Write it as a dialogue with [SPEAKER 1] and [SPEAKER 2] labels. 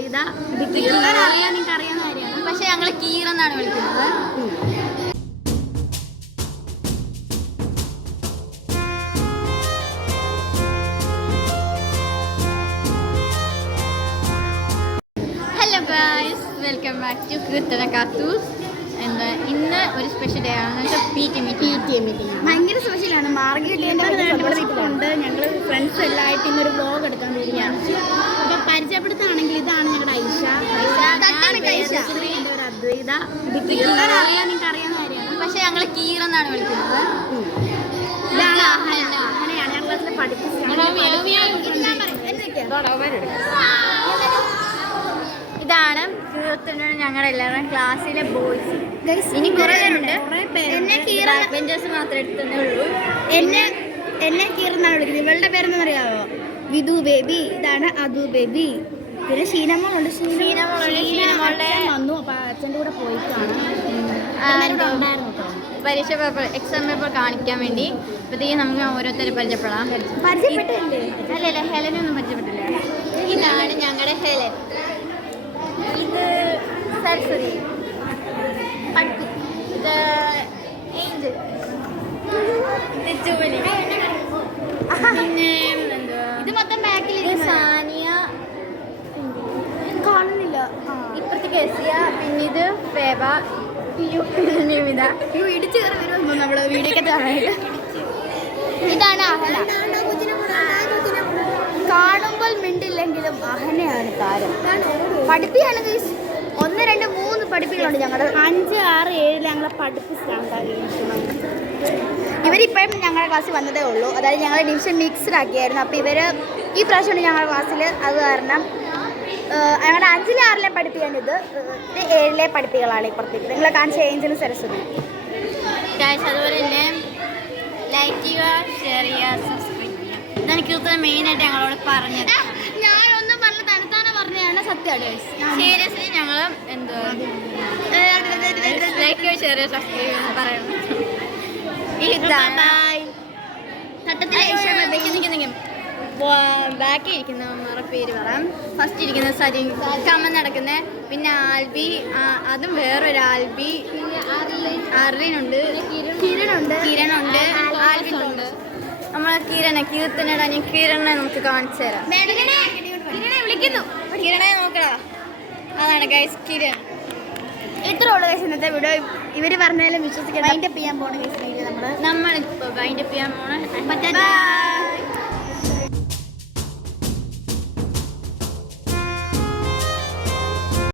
[SPEAKER 1] അദ്വൈത അറിയാൻ നിങ്ങൾക്ക് അറിയാവുന്ന കാര്യമാണ്. പക്ഷെ ഞങ്ങൾ കീർ എന്നാണ് വിളിക്കുന്നത്. Hello guys, welcome back to Keerthana Kathoos. ഇന്ന് ഒരു സ്പെഷ്യൽ ഡേ ആണ്, PTA മീറ്റിംഗ്.
[SPEAKER 2] ഭയങ്കര സ്പെഷ്യലാണ്. മാർഗിട്ടുണ്ട്. ഞങ്ങൾ ഫ്രണ്ട്സ് എല്ലായിട്ട് ഇന്നൊരു വ്ലോഗ് എടുക്കാൻ വേണ്ടിയാണ്. അപ്പൊ പരിചയപ്പെടുത്താണെങ്കിൽ ഇതാണ് ഞങ്ങളുടെ ഐഷ, എൻ്റെ ഒരു അദ്വൈത.
[SPEAKER 1] അറിയാൻ നിങ്ങൾക്ക് അറിയാവുന്ന കാര്യമാണ്. പക്ഷെ ഞങ്ങൾ കീർ എന്നാണ് വിളിക്കുന്നത്.
[SPEAKER 2] ഇതാണ് അങ്ങനെയാണ് ഞാൻ ക്ലാസ്സിൽ പഠിപ്പിച്ചത്.
[SPEAKER 1] ഇതാണ് കീർത്തന, ഞങ്ങളെല്ലാവരും ക്ലാസ്സിലെ ബോയ്സ്. ഇനി കുറേ പേരുണ്ട്. ബെഞ്ചേഴ്സ് മാത്രമേ എടുത്തേ ഉള്ളൂ.
[SPEAKER 2] എന്നെ കീറെന്നാണ് വിളിക്കുന്നത്. ഇവളുടെ പേരെന്ന് അറിയാമോ? വിധു ബേബി. ഇതാണ് അദു ബേബി. പിന്നെ ഷീനമോളുണ്ട്. ഷീനമോളുടെ വന്നു. അപ്പൊ അച്ഛൻ്റെ കൂടെ പോയിട്ടാണ്
[SPEAKER 1] പരീക്ഷ പേപ്പർ, എക്സാം പേപ്പർ കാണിക്കാൻ വേണ്ടി. അപ്പോഴത്തേക്കും നമുക്ക് ഓരോരുത്തരെ പരിചയപ്പെടാം.
[SPEAKER 2] പരിചയപ്പെട്ടില്ലേ?
[SPEAKER 1] അല്ലല്ല, ഹെലനൊന്നും പരിചയപ്പെട്ടില്ല. ഇതാണ് ഞങ്ങളുടെ ഹെലൻ. ഇത് സരസ്വതി. ഇത് ഏഞ്ചൽ. ഇത് ജൂലി. പിന്നെ
[SPEAKER 2] ഇത് മൊത്തം ബാക്കിൽ
[SPEAKER 1] സാനിയ.
[SPEAKER 2] കാണുന്നില്ല.
[SPEAKER 1] ഇപ്പുറത്ത് കെസിയ. പിന്നെ ഇത് ഫേബ. നിമിത.
[SPEAKER 2] ഇടിച്ചു കയറി വരുമോ നമ്മള് വീഡിയോക്ക് കാണാനായിട്ട്? ഇതാണ് അഹന. കാണുമ്പോൾ മിണ്ടില്ലെങ്കിലും അഹനയാണ് താരം. പഠിപ്പിയാണ്. 1, 2, 3 പഠിപ്പികളുണ്ട് ഞങ്ങളുടെ. 5, 6, 7 ഞങ്ങളെ പഠിപ്പിച്ചാണ്. ഇവരിപ്പോഴും ഞങ്ങളുടെ ക്ലാസ്സിൽ വന്നതേ ഉള്ളൂ. അതായത് ഞങ്ങളെ ഡിവിഷൻ മിക്സ്ഡ് ആക്കിയായിരുന്നു. അപ്പോൾ ഇവർ ഈ പ്രാവശ്യമാണ് ഞങ്ങളുടെ ക്ലാസ്സിൽ. അത് കാരണം ഞങ്ങളുടെ 5, 6 പഠിപ്പിക്കാനിത്. ഇത് 7 പഠിപ്പികളാണ് ഇപ്പുറത്തേക്ക്. നിങ്ങളെ കാണിച്ച ഏഞ്ചലും സരസ്വതി.
[SPEAKER 1] അതുപോലെ തന്നെ ലൈക്ക് ചെയ്യുക, ഷെയർ ചെയ്യുക, സബ്സ്ക്രൈബ് ചെയ്യുക. ഇതാണ് കീർത്തന മെയിനായിട്ട് ഞങ്ങളോട് പറഞ്ഞത്.
[SPEAKER 2] ഞാനൊന്നും പറഞ്ഞ തണുത്താനെ പറഞ്ഞതാണ് സത്യമാണ്.
[SPEAKER 1] സീരിയസ്ലി ഞങ്ങൾ എന്തുവാ ലൈക്ക് ചെയ്യുക, ഷെയർ ചെയ്യുക, സബ്സ്ക്രൈബ് ചെയ്യുക പറയണം. ബാക്കി ഇരിക്കുന്നവന്മാരുടെ പേര് പറയാം. ഫസ്റ്റ് ഇരിക്കുന്നത് സജിൻ, കമ്മൻ നടക്കുന്നത്. പിന്നെ ആൽബി, അതും വേറൊരു ആൽബി. അർലിനുണ്ട്, കിരണുണ്ട്, ആൽബിനുണ്ട്. നമ്മളെ കീർത്തനയുടെ ഞാൻ കിരണെ നമുക്ക് കാണിച്ചു തരാം.
[SPEAKER 2] വിളിക്കുന്നു.
[SPEAKER 1] കിരണെ നോക്കടാ. അതാണ് ഗൈസ് കിരൺ.
[SPEAKER 2] ഇത്ര ഉള്ള ഗൈസ് ഇന്നത്തെ വീഡിയോ. ഇവർ പറഞ്ഞാലും വിശ്വസിക്കണം. വൈൻഡപ്പ് ചെയ്യാൻ പോണ ഗൈസ് നമ്മളിപ്പോൾ
[SPEAKER 1] വൈൻഡപ്പ് ചെയ്യാൻ പോണ.